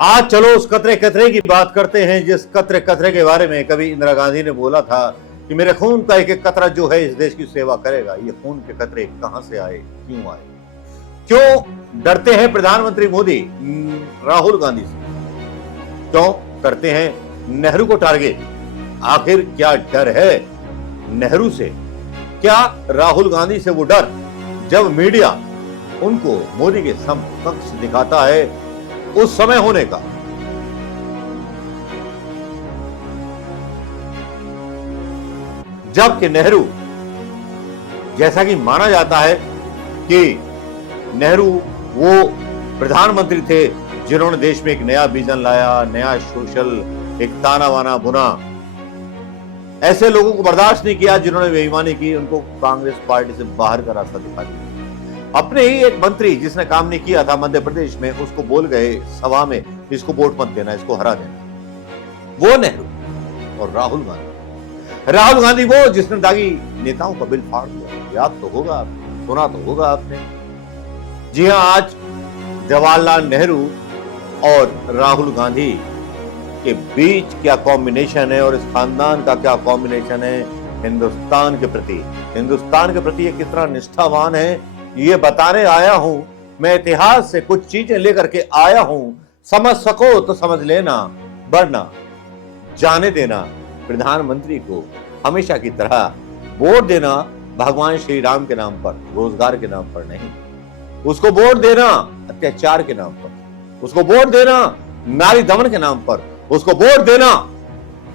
आज चलो उस कतरे कतरे की बात करते हैं जिस कतरे कतरे के बारे में कभी इंदिरा गांधी ने बोला था कि मेरे खून का एक एक कतरा जो है इस देश की सेवा करेगा। ये खून के कतरे कहां से आए, क्यों आए, क्यों डरते हैं प्रधानमंत्री मोदी राहुल गांधी से, क्यों करते हैं नेहरू को टारगेट? आखिर क्या डर है नेहरू से? क्या राहुल गांधी से वो डर जब मीडिया उनको मोदी के समकक्ष दिखाता है उस समय होने का? जबकि नेहरू, जैसा कि माना जाता है कि नेहरू वो प्रधानमंत्री थे जिन्होंने देश में एक नया विजन लाया, नया सोशल एक ताना बाना बुना, ऐसे लोगों को बर्दाश्त नहीं किया जिन्होंने बेईमानी की, उनको कांग्रेस पार्टी से बाहर का रास्ता दिखा दिया। अपने ही एक मंत्री जिसने काम नहीं किया था मध्य प्रदेश में, उसको बोल गए सभा में इसको वोट मत देना, इसको हरा देना। वो नेहरू। और राहुल गांधी वो जिसने दागी नेताओं का बिल फाड़ दिया। याद तो होगा, सुना तो होगा आपने। जी हां, आज जवाहरलाल नेहरू और राहुल गांधी के बीच क्या कॉम्बिनेशन है और इस खानदान का क्या कॉम्बिनेशन है हिंदुस्तान के प्रति ये कितना निष्ठावान है, ये बताने आया हूं। मैं इतिहास से कुछ चीजें लेकर के आया हूं, समझ सको तो समझ लेना, वरना जाने देना। प्रधानमंत्री को हमेशा की तरह वोट देना भगवान श्री राम के नाम पर, रोजगार के नाम पर नहीं। उसको वोट देना अत्याचार के नाम पर, उसको वोट देना नारी दमन के नाम पर, उसको वोट देना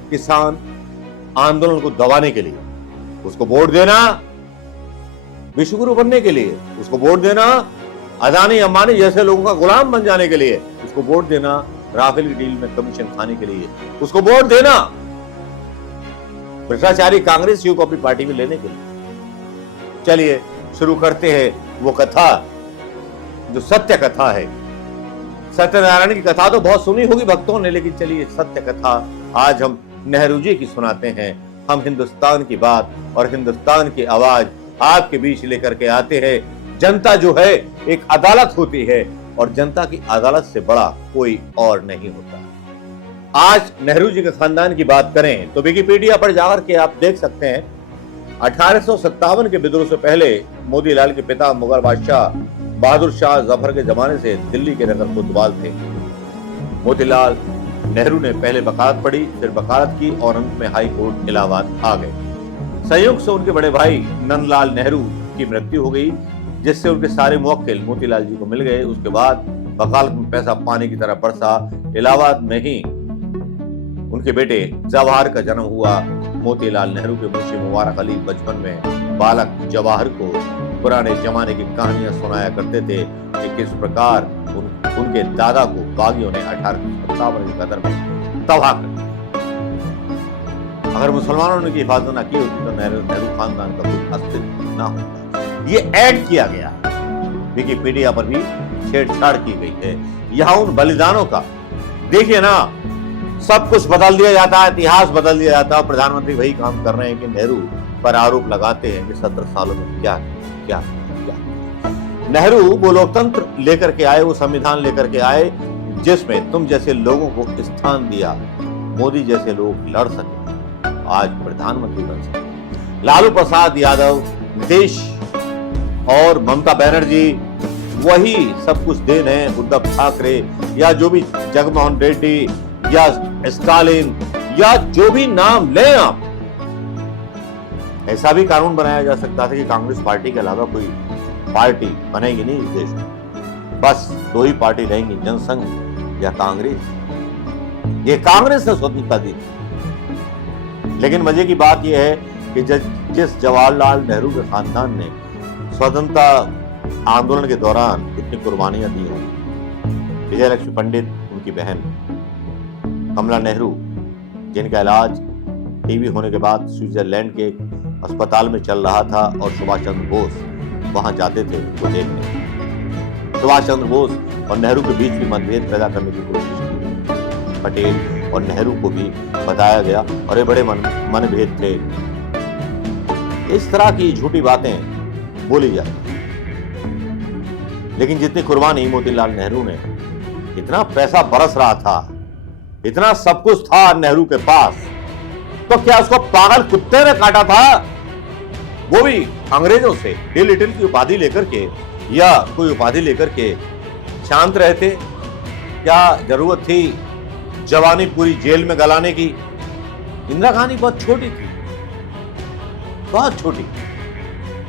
किसान आंदोलन को दबाने के लिए, उसको वोट देना विश्वगुरु बनने के लिए, उसको वोट देना अदानी अंबानी जैसे लोगों का गुलाम बन जाने के लिए, उसको वोट देना राफेल की डील में कमीशन खाने के लिए, उसको वोट देना भ्रष्टाचारी कांग्रेसियों को अपनी पार्टी में लेने के लिए। चलिए शुरू करते हैं वो कथा जो सत्य कथा है। सत्यनारायण की कथा तो बहुत सुनी होगी भक्तों ने, लेकिन चलिए सत्य कथा आज हम नेहरू जी की सुनाते हैं। हम हिंदुस्तान की बात और हिंदुस्तान की आवाज आपके बीच लेकर के आते हैं। जनता जो है एक अदालत होती है और जनता की अदालत से बड़ा कोई और नहीं होता। आज नेहरू जी के खानदान की बात करें तो विकिपीडिया पर जाकर के आप देख सकते हैं 1857 के विद्रोह से पहले मोतीलाल के पिता मुगल बादशाह बहादुर शाह जफर के जमाने से दिल्ली के नगर कोतवाल थे। मोतीलाल नेहरू ने पहले वकालत पढ़ी, फिर वकालत की और अंत में हाई कोर्ट इलाहाबाद आ गए। संयोग से उनके बड़े भाई नंदलाल नेहरू की मृत्यु हो गई, जिससे उनके सारे मुवक्किल मोतीलाल जी को मिल गए। उसके बाद वकालत में पैसा पानी की तरह बरसा। इलाहाबाद में ही उनके बेटे जवाहर का जन्म हुआ। मोतीलाल नेहरू के मुंशी मुबारक अली बचपन में बालक जवाहर को पुराने जमाने की कहानियां सुनाया करते थे कि किस प्रकार उनके दादा को बागियों ने 1857 के कदर में तबाह कर दिया। अगर मुसलमानों ने हिफाजत न की होती तो नेहरू खानदान का कुछ अस्तित्व न होता। ये ऐड किया गया, विकिपीडिया पर भी छेड़छाड़ की गई है। यहाँ उन बलिदानों का देखिए ना, सब कुछ बदल दिया जाता है, इतिहास बदल दिया जाता है। प्रधानमंत्री वही काम कर रहे हैं कि नेहरू पर आरोप लगाते हैं कि 17 सालों में क्या क्या क्या। नेहरू वो लोकतंत्र लेकर के आए, वो संविधान लेकर के आए जिसमें तुम जैसे लोगों को स्थान दिया, मोदी जैसे लोग लड़ सके, आज प्रधानमंत्री बन सके। लालू प्रसाद यादव, नीतीश और ममता बनर्जी, वही सब कुछ देन है। उद्धव ठाकरे या जो भी, जगनमोहन रेड्डी या स्टालिन या जो भी नाम लें आप, ऐसा भी कानून बनाया जा सकता था कि कांग्रेस पार्टी के अलावा कोई पार्टी बनेगी नहीं इस देश में, बस दो ही पार्टी रहेंगी, जनसंघ या कांग्रेस। ये कांग्रेस ने स्वतंत्रता दी। लेकिन मजे की बात यह है कि जिस जवाहरलाल नेहरू के खानदान ने स्वतंत्रता आंदोलन के दौरान इतनी कुर्बानियां दी होंगी। विजय लक्ष्मी पंडित, उनकी बहन कमला नेहरू, जिनका इलाज टीबी होने के बाद स्विट्जरलैंड के अस्पताल में चल रहा था और सुभाष चंद्र बोस वहां जाते थे उनको देखने। सुभाष चंद्र बोस और नेहरू के बीच भी मतभेद पैदा करने की कोशिश की। पटेल और नेहरू को भी बताया गया और ये बड़े मनभेद थे। इस तरह की झूठी बातें बोली जाती, लेकिन जितनी कुर्बानी मोतीलाल नेहरू ने इतना पैसा बरस रहा था, इतना सब कुछ था नेहरू के पास, तो क्या उसको पागल कुत्ते ने काटा था? वो भी अंग्रेजों से डे लिटिल की उपाधि लेकर के या कोई उपाधि लेकर के शांत रहते? क्या जरूरत थी जवानी पूरी जेल में गलाने की? इंदिरा गांधी बहुत छोटी थी, बहुत छोटी।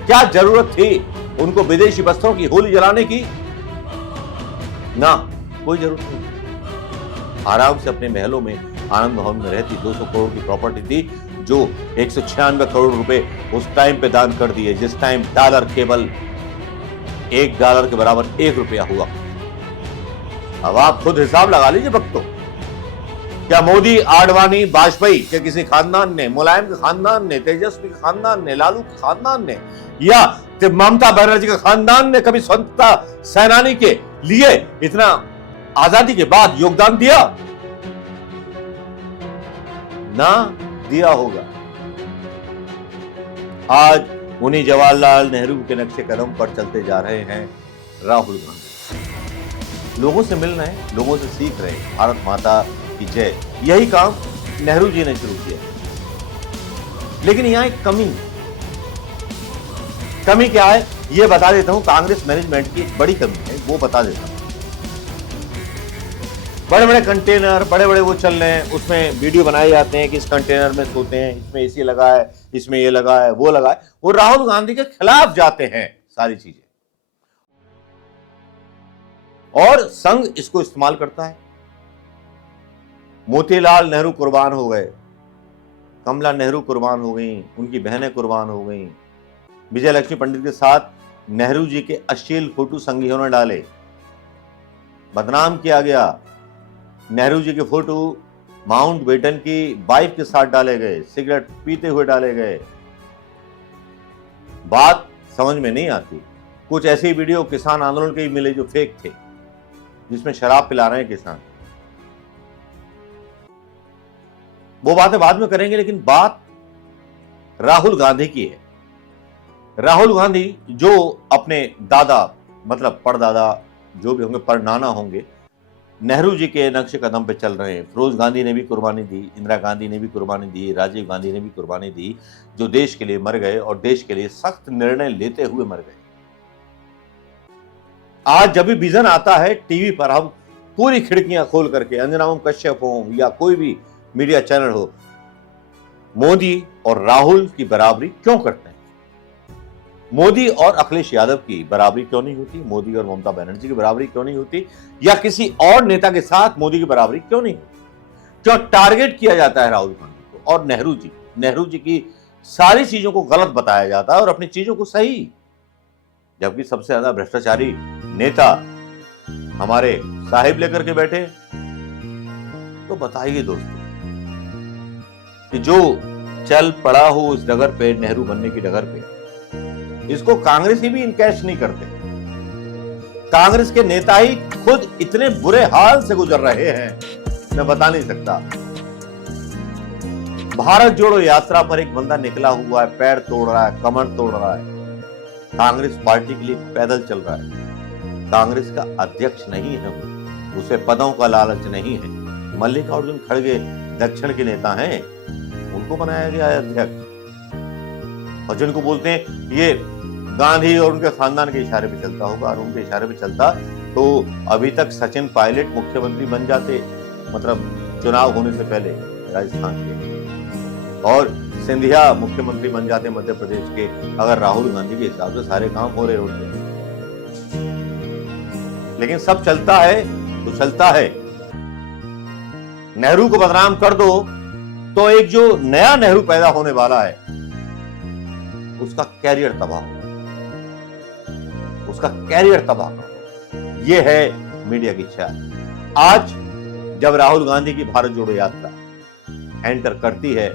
क्या जरूरत थी उनको विदेशी वस्त्रों की होली जलाने की? ना, कोई जरूरत नहीं। आराम से अपने महलों में आनंद भवन में रहती। 200 करोड़ की प्रॉपर्टी थी जो 196 करोड़ रुपए उस टाइम पे दान कर दिए, जिस टाइम डॉलर केवल $1 के बराबर 1 रुपया हुआ। अब आप खुद हिसाब लगा लीजिए भक्तों। क्या मोदी, आडवाणी, वाजपेयी के किसी खानदान ने, मुलायम के खानदान ने, तेजस्वी के खानदान ने, लालू के खानदान ने या ममता बनर्जी के खानदान ने कभी स्वतंत्रता सेनानी के लिए इतना आजादी के बाद योगदान दिया? ना दिया होगा। आज उन्हीं जवाहरलाल नेहरू के नक्शे कदम पर चलते जा रहे हैं राहुल गांधी। लोगों से मिल रहे हैं, लोगों से सीख रहे हैं। भारत माता की जय, यही काम नेहरू जी ने शुरू किया। लेकिन यहां एक कमी क्या है यह बता देता हूं। कांग्रेस मैनेजमेंट की एक बड़ी कमी है, वो बता देता हूं। बड़े बड़े कंटेनर, बड़े बड़े वो चल रहे हैं, उसमें वीडियो बनाए जाते हैं कि इस कंटेनर में सोते हैं, इसमें एसी लगा है, इसमें ये लगा है, वो लगा है। वो राहुल गांधी के खिलाफ जाते हैं सारी चीजें, और संघ इसको इस्तेमाल करता है। मोतीलाल नेहरू कुर्बान हो गए, कमला नेहरू कुर्बान हो गई, उनकी बहनें कुर्बान हो गई। विजय लक्ष्मी पंडित के साथ नेहरू जी के अश्लील फोटो संघियों ने डाले, बदनाम किया गया। नेहरू जी के फोटो माउंटबेटन की वाइफ के साथ डाले गए, सिगरेट पीते हुए डाले गए। बात समझ में नहीं आती। कुछ ऐसे वीडियो किसान आंदोलन के भी मिले जो फेक थे, जिसमें शराब पिला रहे हैं किसान। वो बातें बाद में करेंगे, लेकिन बात राहुल गांधी की है। राहुल गांधी जो अपने दादा, मतलब परदादा जो भी होंगे, परनाना होंगे, नेहरू जी के नक्शे कदम पे चल रहे हैं। फिरोज गांधी ने भी कुर्बानी दी, इंदिरा गांधी ने भी कुर्बानी दी, राजीव गांधी ने भी कुर्बानी दी, जो देश के लिए मर गए और देश के लिए सख्त निर्णय लेते हुए मर गए। आज जब भी विजन आता है टीवी पर, हम पूरी खिड़कियां खोल करके, अंजना ओम कश्यप हो या कोई भी मीडिया चैनल हो, मोदी और राहुल की बराबरी क्यों करते हैं? मोदी और अखिलेश यादव की बराबरी क्यों नहीं होती? मोदी और ममता बनर्जी की बराबरी क्यों नहीं होती? या किसी और नेता के साथ मोदी की बराबरी क्यों नहीं होती? क्यों टारगेट किया जाता है राहुल गांधी को और नेहरू जी की सारी चीजों को गलत बताया जाता है और अपनी चीजों को सही, जबकि सबसे ज्यादा भ्रष्टाचारी नेता हमारे साहिब लेकर के बैठे। तो बताइए दोस्तों कि जो चल पड़ा हो इस डगर पे, नेहरू बनने की डगर पे, इसको कांग्रेसी भी इनकैश नहीं करते। कांग्रेस के नेता ही खुद इतने बुरे हाल से गुजर रहे हैं, मैं बता नहीं सकता। भारत जोड़ो यात्रा पर एक बंदा निकला हुआ है, पैर तोड़ रहा है, कमर तोड़ रहा है, कांग्रेस पार्टी के लिए पैदल चल रहा है। कांग्रेस का अध्यक्ष नहीं है, उसे पदों का लालच नहीं है। मल्लिकार्जुन खड़गे दक्षिण के नेता हैं, उनको बनाया गया है अध्यक्ष। और जिनको बोलते हैं ये गांधी और उनके खानदान के इशारे पे चलता होगा, और उनके इशारे पे चलता तो अभी तक सचिन पायलट मुख्यमंत्री बन जाते, मतलब चुनाव होने से पहले राजस्थान के, और सिंधिया मुख्यमंत्री बन जाते मध्य प्रदेश के, अगर राहुल गांधी के हिसाब से सारे काम हो रहे होते। लेकिन सब चलता है तो चलता है। नेहरू को बदनाम कर दो तो एक जो नया नेहरू पैदा होने वाला है उसका कैरियर तबाह हो, उसका कैरियर तबाह हो। यह है मीडिया की चाल। आज जब राहुल गांधी की भारत जोड़ो यात्रा एंटर करती है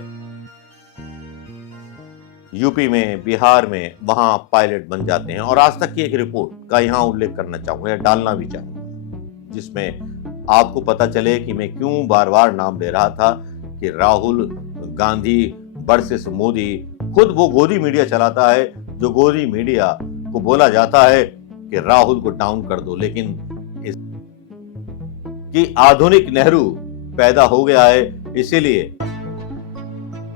यूपी में, बिहार में, वहां पायलट बन जाते हैं। और आज तक की एक रिपोर्ट का यहां उल्लेख करना चाहूंगा या डालना भी चाहूंगा, जिसमें आपको पता चले कि मैं क्यों बार बार नाम ले रहा था कि राहुल गांधी वर्सेस मोदी। खुद वो गोदी मीडिया चलाता है, जो गोदी मीडिया को बोला जाता है कि राहुल को डाउन कर दो, लेकिन कि आधुनिक नेहरू पैदा हो गया है, इसीलिए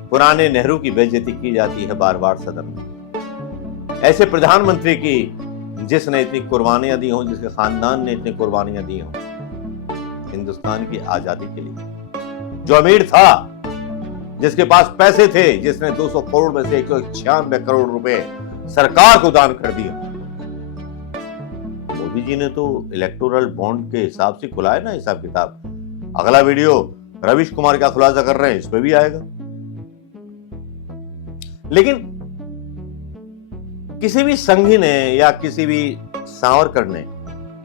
पुराने नेहरू की बेइज्जती की जाती है बार बार सदन में। ऐसे प्रधानमंत्री की जिसने इतनी कुर्बानियां दी हों, जिसके खानदान ने इतनी कुर्बानियां दी हों हिंदुस्तान की आजादी के लिए, जो अमीर था, जिसके पास पैसे थे, जिसने 200 करोड़ में से 196 करोड़ रुपए सरकार को दान कर दिया। मोदी जी ने तो इलेक्टोरल बॉन्ड के हिसाब से खुला है ना हिसाब किताब। अगला वीडियो रविश कुमार का खुलासा कर रहे हैं, इस पे भी आएगा। लेकिन किसी भी संघी ने या किसी भी सावरकर ने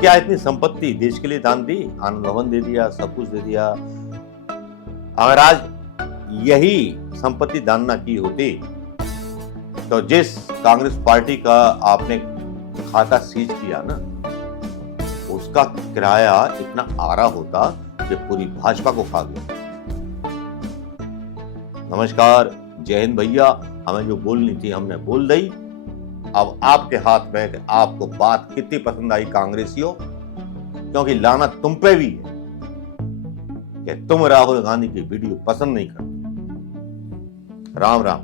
क्या इतनी संपत्ति देश के लिए दान दी? आनंद भवन दे दिया, सब कुछ दे दिया। अगर आज यही संपत्ति दान ना की होती तो जिस कांग्रेस पार्टी का आपने खाता सीज किया ना, उसका किराया इतना आ रहा होता कि पूरी भाजपा को खा गया। नमस्कार, जय हिंद भैया। हमें जो बोलनी थी हमने बोल दी। अब आपके हाथ में कि आपको बात कितनी पसंद आई कांग्रेसियों, क्योंकि लानत तुम पे भी है कि तुम राहुल गांधी की वीडियो पसंद नहीं करते। राम राम।